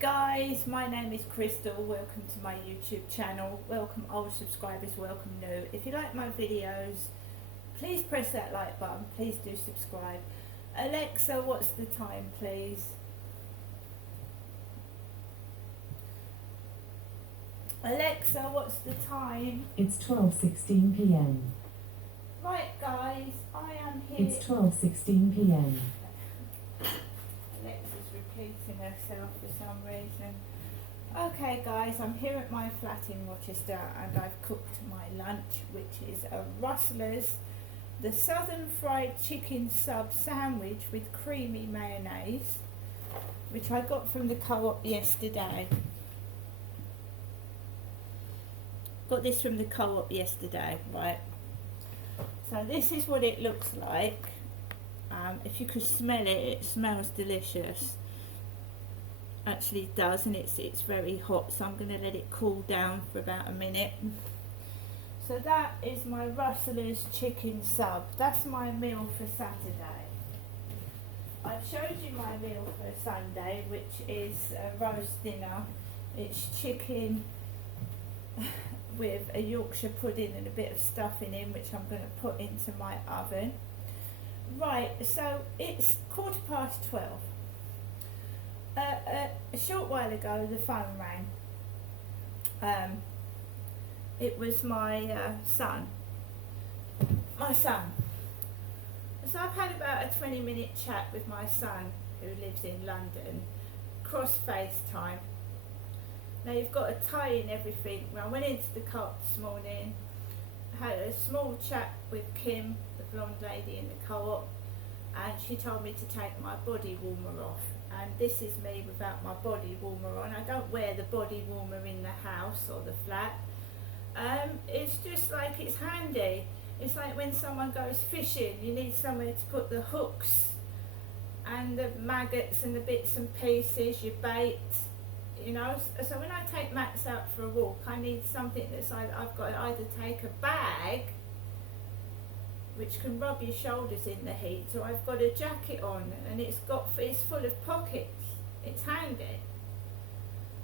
Guys, my name is Crystal. Welcome to my YouTube channel. Welcome old subscribers, welcome new. If you like my videos, please press that like button. Please do subscribe. Alexa, what's the time, please? Alexa, what's the time? It's 12:16 p.m. Right, guys, I am here. It's 12:16 p.m. Alexa's repeating herself for some reason. Okay guys, I'm here at my flat in Rochester and I've cooked my lunch, which is a Rustler's, the Southern Fried Chicken Sub Sandwich with creamy mayonnaise, which I got from the Co-op yesterday. Got this from the Co-op yesterday, right? So this is what it looks like. If you could smell it, it smells delicious. Actually it does, and it's very hot, so I'm going to let it cool down for about a minute. So that is my Rustler's chicken sub. That's my meal for Saturday. I've showed you my meal for Sunday, which is a roast dinner. It's chicken with a Yorkshire pudding and a bit of stuffing in, which I'm going to put into my oven. Right, so it's 12:15. A short while ago the phone rang. It was my son. So I've had about a 20-minute chat with my son, who lives in London, cross FaceTime. Now you've got to tie in everything. Well, I went into the Co-op this morning, had a small chat with Kim, the blonde lady in the Co-op, and she told me to take my body warmer off. And this is me without my body warmer on. I don't wear the body warmer in the house or the flat. It's just like it's handy. It's like when someone goes fishing, you need somewhere to put the hooks and the maggots and the bits and pieces, your bait. You know, so when I take Max out for a walk, I need something that's I've got to either take a bag, which can rub your shoulders in the heat, or I've got a jacket on and it's full of pockets. It's handy.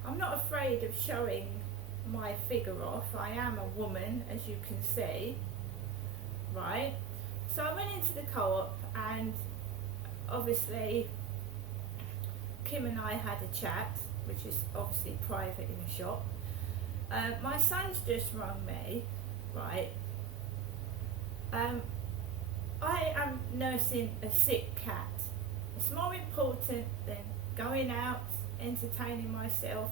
I'm not afraid of showing my figure off. I am a woman, as you can see, right? So I went into the Co-op and obviously Kim and I had a chat, which is obviously private in a shop. My son's just rung me, right? I am nursing a sick cat. It's more important than going out, entertaining myself,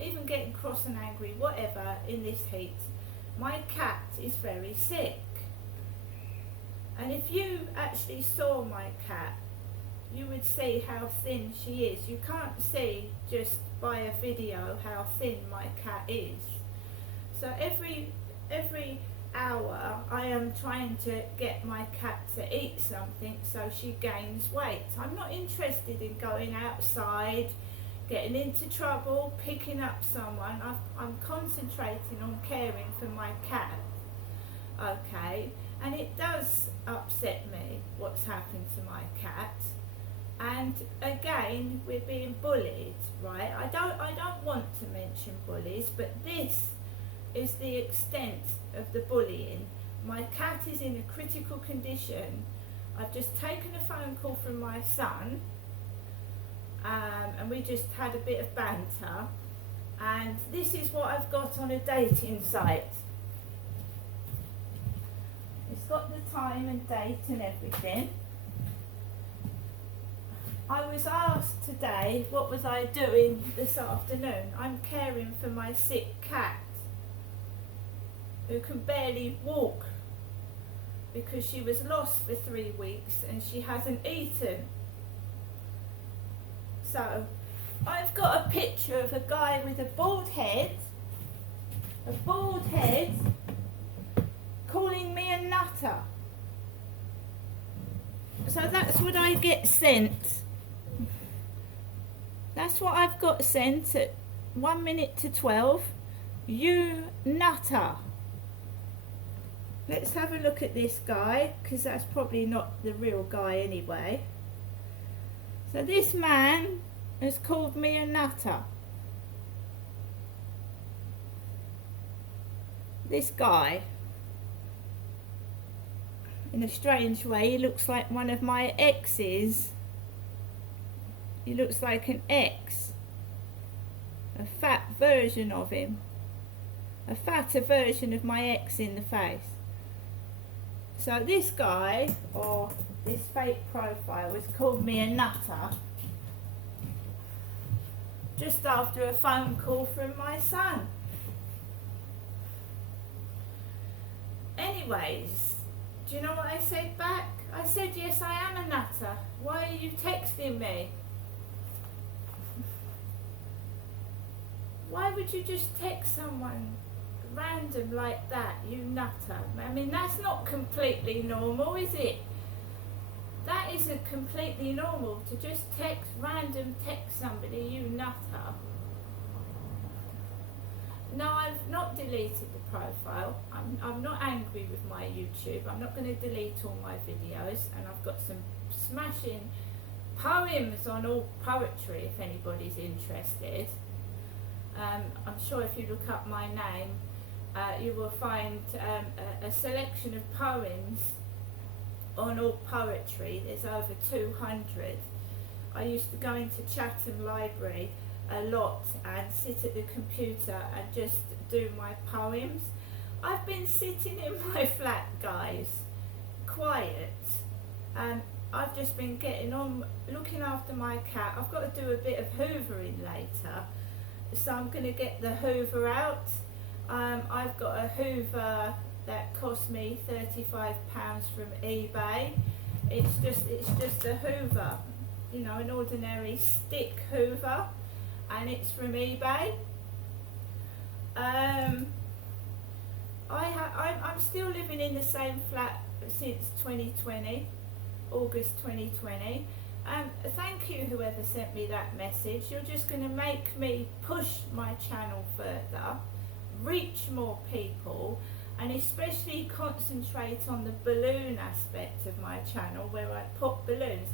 even getting cross and angry, whatever, in this heat. My cat is very sick. And if you actually saw my cat, you would see how thin she is. You can't see just by a video how thin my cat is. So every hour I am trying to get my cat to eat something so she gains weight. I'm not interested in going outside, getting into trouble, picking up someone. I'm concentrating on caring for my cat. Okay, and it does upset me what's happened to my cat. And again, we're being bullied, right? I don't want to mention bullies, but this is the extent of the bullying. My cat is in a critical condition. I've just taken a phone call from my son, and we just had a bit of banter, and this is what I've got on a dating site. It's got the time and date and everything. I was asked today what was I doing this afternoon. I'm caring for my sick cat, who can barely walk because she was lost for 3 weeks and she hasn't eaten. So I've got a picture of a guy with a bald head calling me a nutter. So that's what I get sent. That's what I've got sent at 1 minute to 12. You nutter. Let's have a look at this guy, because that's probably not the real guy anyway. So this man has called me a nutter. this guy, in a strange way, he looks like one of my exes. He looks like an ex, a fat version of him, a fatter version of my ex in the face. So this guy, or this fake profile, has called me a nutter just after a phone call from my son. Anyways, do you know what I said back? I said, yes, I am a nutter. Why are you texting me? Why would you just text someone random like that, you nutter? I mean, that's not completely normal, is it? That isn't completely normal to just text somebody, you nutter. No, I've not deleted the profile. I'm not angry with my YouTube. I'm not going to delete all my videos, and I've got some smashing poems on Alt Poetry if anybody's interested. I'm sure if you look up my name, you will find a selection of poems on Alt Poetry. There's over 200. I used to go into Chatham Library a lot and sit at the computer and just do my poems. I've been sitting in my flat, guys, quiet, and I've just been getting on looking after my cat. I've got to do a bit of hoovering later, so I'm going to get the hoover out. I've got a hoover that cost me £35 from eBay. It's just a hoover, you know, an ordinary stick hoover, and it's from eBay. I'm still living in the same flat since 2020, August 2020. Thank you whoever sent me that message. You're just going to make me push my channel further, reach more people, and especially concentrate on the balloon aspect of my channel where I pop balloons.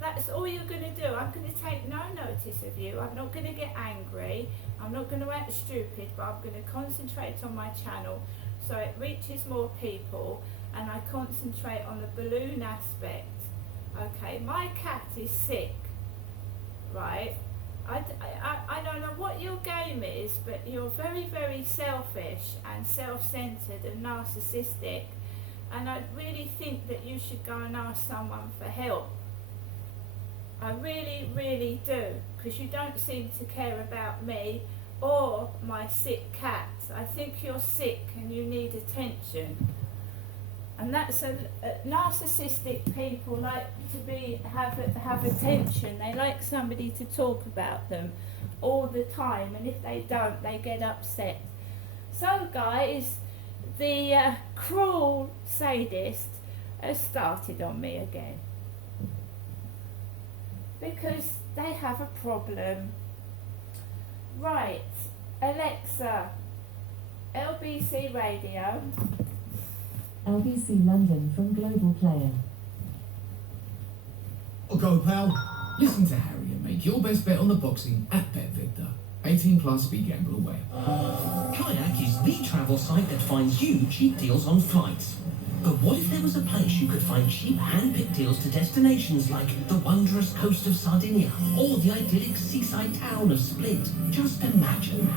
That's all you're going to do. I'm going to take no notice of you. I'm not going to get angry. I'm not going to act stupid, but I'm going to concentrate on my channel so it reaches more people and I concentrate on the balloon aspect. Okay, my cat is sick, right? I don't know what your game is, but you're very, very selfish and self-centered and narcissistic, and I really think that you should go and ask someone for help. I really, really do, because you don't seem to care about me or my sick cat. I think you're sick and you need attention. And that's narcissistic people like to have attention. They like somebody to talk about them all the time, and if they don't, they get upset. So, guys, the cruel sadist has started on me again because they have a problem. Right, Alexa, LBC Radio. LBC London from Global Player. Well, go, pal. Listen to Harry and make your best bet on the boxing at BetVictor. 18 plus, be gamble aware. Kayak is the travel site that finds you cheap deals on flights. But what if there was a place you could find cheap hand-picked deals to destinations like the wondrous coast of Sardinia or the idyllic seaside town of Split? Just imagine.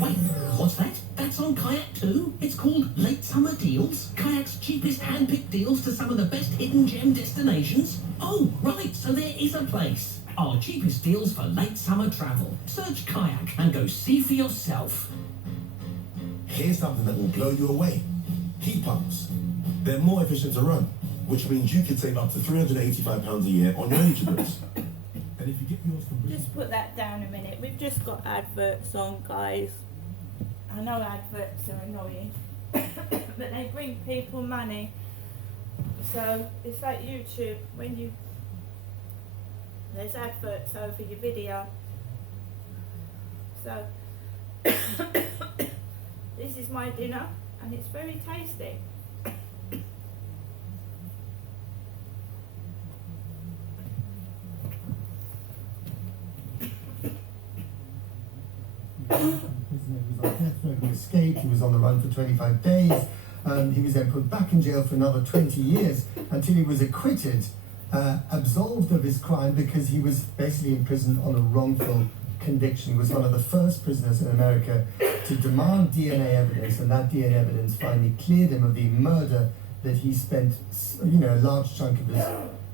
Wait, what's that? That's on Kayak too? It's called Late Summer Deals? Kayak's cheapest hand-picked deals to some of the best hidden gem destinations? Oh, right, so there is a place. Our cheapest deals for late summer travel. Search Kayak and go see for yourself. Here's something that will blow you away. Heat pumps. They're more efficient to run, which means you could save up to £385 a year on your energy bills. And if you get yours from Just put that down a minute. We've just got adverts on, guys. I know adverts are annoying, but they bring people money. So it's like YouTube, when there's adverts over your video. So this is my dinner and it's very tasty. his name is, I can't find his escaped. He was on the run for 25 days. He was then put back in jail for another 20 years until he was acquitted, absolved of his crime because he was basically imprisoned on a wrongful conviction. He was one of the first prisoners in America to demand DNA evidence, and that DNA evidence finally cleared him of the murder that he spent, a large chunk of his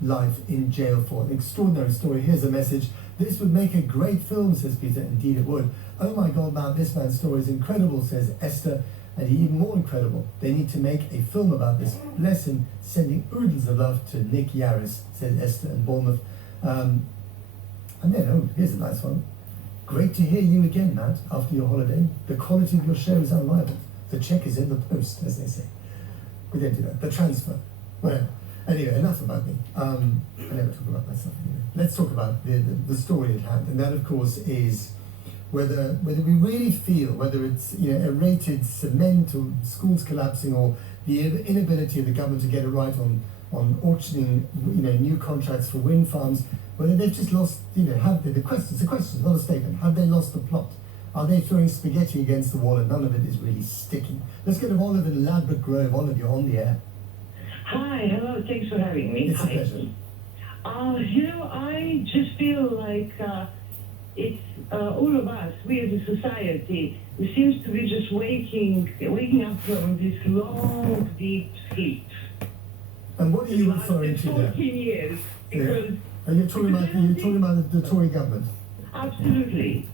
life in jail for. An extraordinary story. Here's a message. This would make a great film, says Peter. Indeed it would. Oh my God, Matt, this man's story is incredible, says Esther. And even more incredible, they need to make a film about this. Bless him, sending oodles of love to Nick Yaris, says Esther in Bournemouth. And then, here's a nice one. Great to hear you again, Matt, after your holiday. The quality of your show is unrivaled. The check is in the post, as they say. We didn't do that. The transfer. Whatever. Anyway, enough about me. I never talk about myself anyway. Let's talk about the story at hand. And that, of course, is whether we really feel, whether it's aerated cement or schools collapsing or the inability of the government to get it right on auctioning new contracts for wind farms, whether they've just lost, the question, not a statement, have they lost the plot? Are they throwing spaghetti against the wall and none of it is really sticking? Let's get to Olive in Ladbroke Grove. Olive, you're on the air. Hi, hello, thanks for having me. It's a pleasure. I just feel like it's all of us, we as a society, we seems to be just waking up from this long, deep sleep. And what are you referring to there? 14 years. Because Are you talking about the Tory government? Absolutely,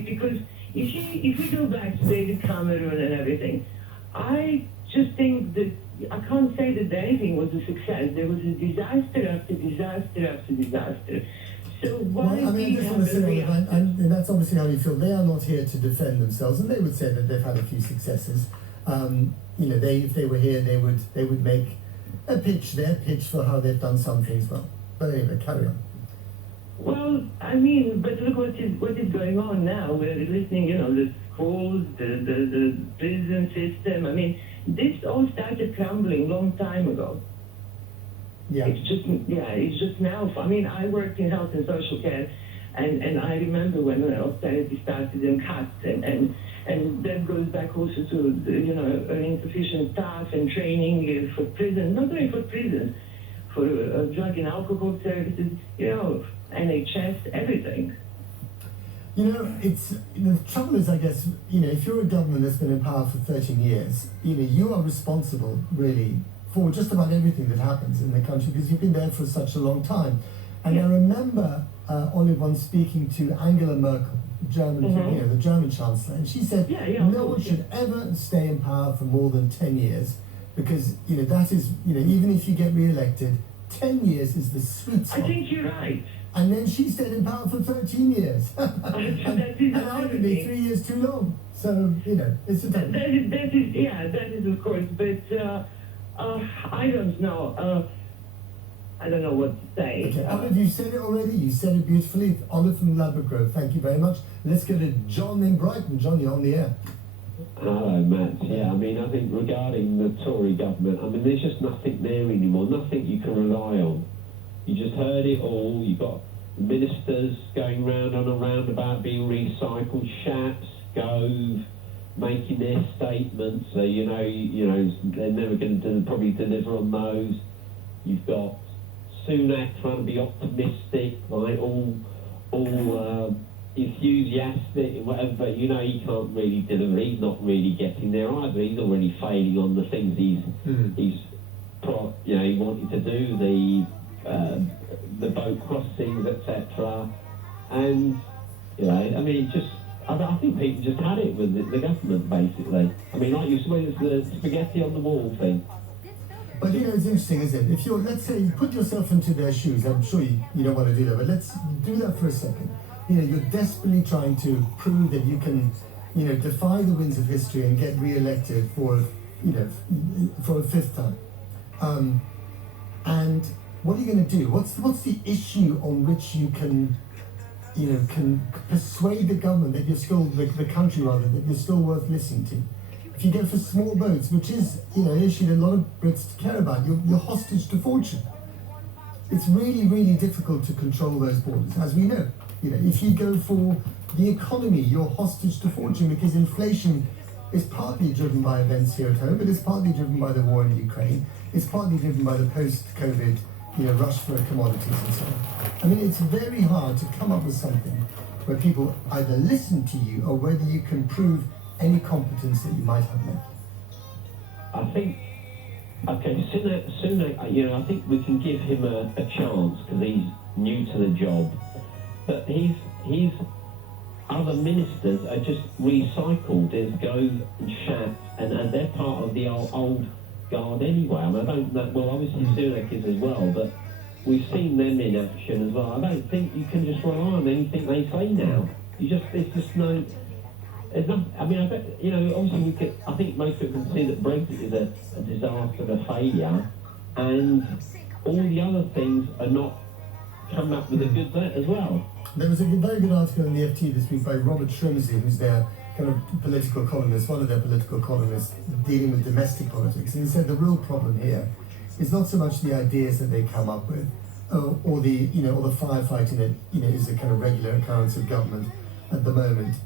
because if we go back to David Cameron and everything, I just think that I can't say that anything was a success. There was a disaster after disaster after disaster. So why I just want to say, and that's obviously how you feel. They are not here to defend themselves, and they would say that they've had a few successes. If they were here, they would make their pitch for how they've done some things well. But anyway, carry on. Well, but look what is going on now. We're listening, the schools, the prison system. This all started crumbling long time ago. Yeah. It's just now. I worked in health and social care, and I remember when austerity started and cuts, and that goes back also to insufficient staff and training for prison, not only for prisons, for drug and alcohol services, NHS, everything. The trouble is, I guess, if you're a government that's been in power for 13 years, you are responsible, really, for just about everything that happens in the country because you've been there for such a long time. And I remember Olive once speaking to Angela Merkel, the German Chancellor, and she said no one should ever stay in power for more than 10 years because, that is, even if you get re-elected, 10 years is the sweet spot. I think you're right. And then she stayed in power for 13 years. and arguably 3 years too long. So, it's a time. That is of course, but I don't know. I don't know what to say. Okay, Olive, you said it already. You said it beautifully. Olive from Ladbroke Grove. Thank you very much. Let's go to John in Brighton. John, you're on the air. Hello, Matt. Yeah, I think regarding the Tory government, there's just nothing there anymore, nothing you can rely on. You just heard it all. You've got ministers going round on a roundabout being recycled, Shapps, Gove, making their statements. They're never going to probably deliver on those. You've got Sunak trying to be optimistic, like all enthusiastic and whatever, but he can't really deliver. He's not really getting there either. He's already failing on the things he wanted to do, the boat crossings, etc. And I think people just had it with the government basically. Like you said, it's the spaghetti on the wall thing. But it's interesting, isn't it? If let's say you put yourself into their shoes, I'm sure you don't want to do that, but let's do that for a second. You're desperately trying to prove that you can, defy the winds of history and get re-elected for a fifth time. And what are you going to do? What's the issue on which you can persuade the government that you're still, the country rather, that you're still worth listening to? If you go for small boats, which is, an issue that a lot of Brits care about, you're hostage to fortune. It's really, really difficult to control those borders, as we know. If you go for the economy, you're hostage to fortune because inflation It's partly driven by events here at home, but it's partly driven by the war in Ukraine. It's partly driven by the post-COVID, rush for commodities and so on. I mean, it's very hard to come up with something where people either listen to you or whether you can prove any competence that you might have left. I think, okay, Sunak, I think we can give him a chance because he's new to the job. But he's other ministers are just recycled as Gove and Shat, and they're part of the old guard anyway. I mean, I don't know, well, obviously Sunak is as well, but we've seen them in action as well. I don't think you can just rely on anything they say now. There's just no, there's no, I mean, I bet, obviously I think most people can see that Brexit is a disaster, a failure, and all the other things are not coming up with a good bet as well. There was a very good article in the FT this week by Robert Shrimsley, who's their kind of political columnist, one of their political columnists, dealing with domestic politics. And he said the real problem here is not so much the ideas that they come up with, or the firefighting that is a kind of regular occurrence of government at the moment.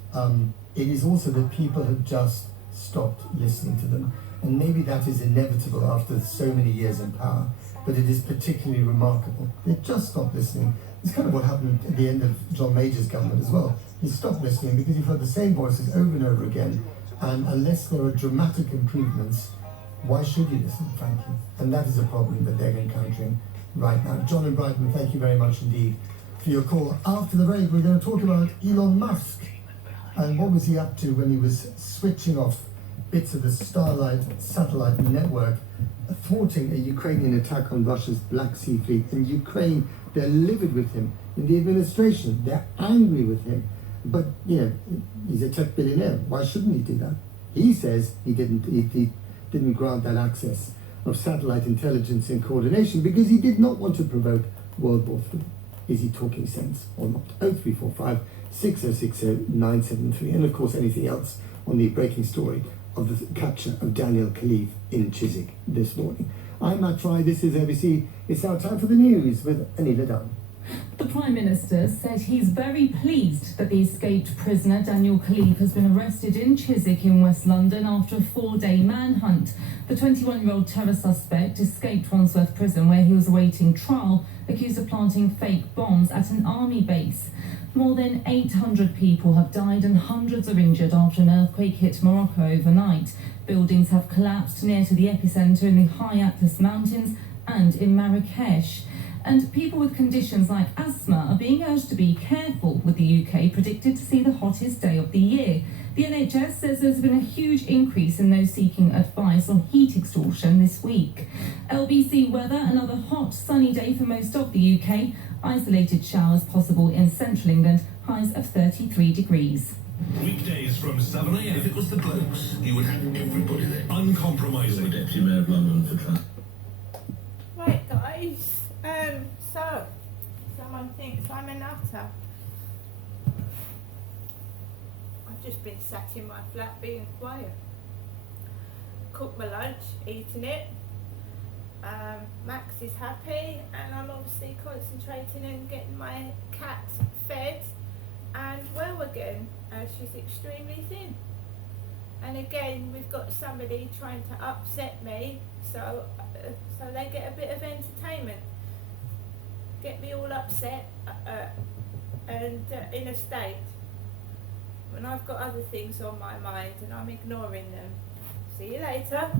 It is also that people have just stopped listening to them, and maybe that is inevitable after so many years in power. But it is particularly remarkable. They just stopped listening. It's kind of what happened at the end of John Major's government as well. You stop listening because you've heard the same voices over and over again, and unless there are dramatic improvements, why should you listen, frankly? And that is a problem that they're encountering right now. John and Brighton, thank you very much indeed for your call. After the break, we're going to talk about Elon Musk and what was he up to when he was switching off bits of the Starlight satellite network, thwarting a Ukrainian attack on Russia's Black Sea Fleet. In Ukraine, they're livid with him. In the administration, they're angry with him. But, he's a tech billionaire. Why shouldn't he do that? He says he didn't grant that access of satellite intelligence and coordination because he did not want to provoke World War III. Is he talking sense or not? 0345 6060 973. And of course, anything else on the breaking story of the capture of Daniel Khalif in Chiswick this morning. I'm Matt Fry, this is ABC. It's our time for the news with Anila Dunn. The Prime Minister said he's very pleased that the escaped prisoner Daniel Khalif has been arrested in Chiswick in West London after a 4-day manhunt. The 21-year-old terror suspect escaped Wandsworth Prison where he was awaiting trial, accused of planting fake bombs at an army base. More than 800 people have died and hundreds are injured after an earthquake hit Morocco overnight. Buildings have collapsed near to the epicenter in the High Atlas Mountains and in Marrakesh. And people with conditions like asthma are being urged to be careful, with the UK predicted to see the hottest day of the year. The NHS says there's been a huge increase in those seeking advice on heat exhaustion this week. LBC weather, another hot, sunny day for most of the UK. Isolated showers possible in central England, highs of 33 degrees. Weekdays from 7 a.m. If it was the blokes, you would have everybody there. Uncompromising. Deputy Mayor of London for Trump. Right, guys. So, someone thinks I'm a nutter. I've just been sat in my flat being quiet. Cooked my lunch, eating it. Max is happy, and I'm obviously concentrating on getting my cat fed and well again. She's extremely thin. And again, we've got somebody trying to upset me, so they get a bit of entertainment. Get me all upset and in a state when I've got other things on my mind and I'm ignoring them. See you later.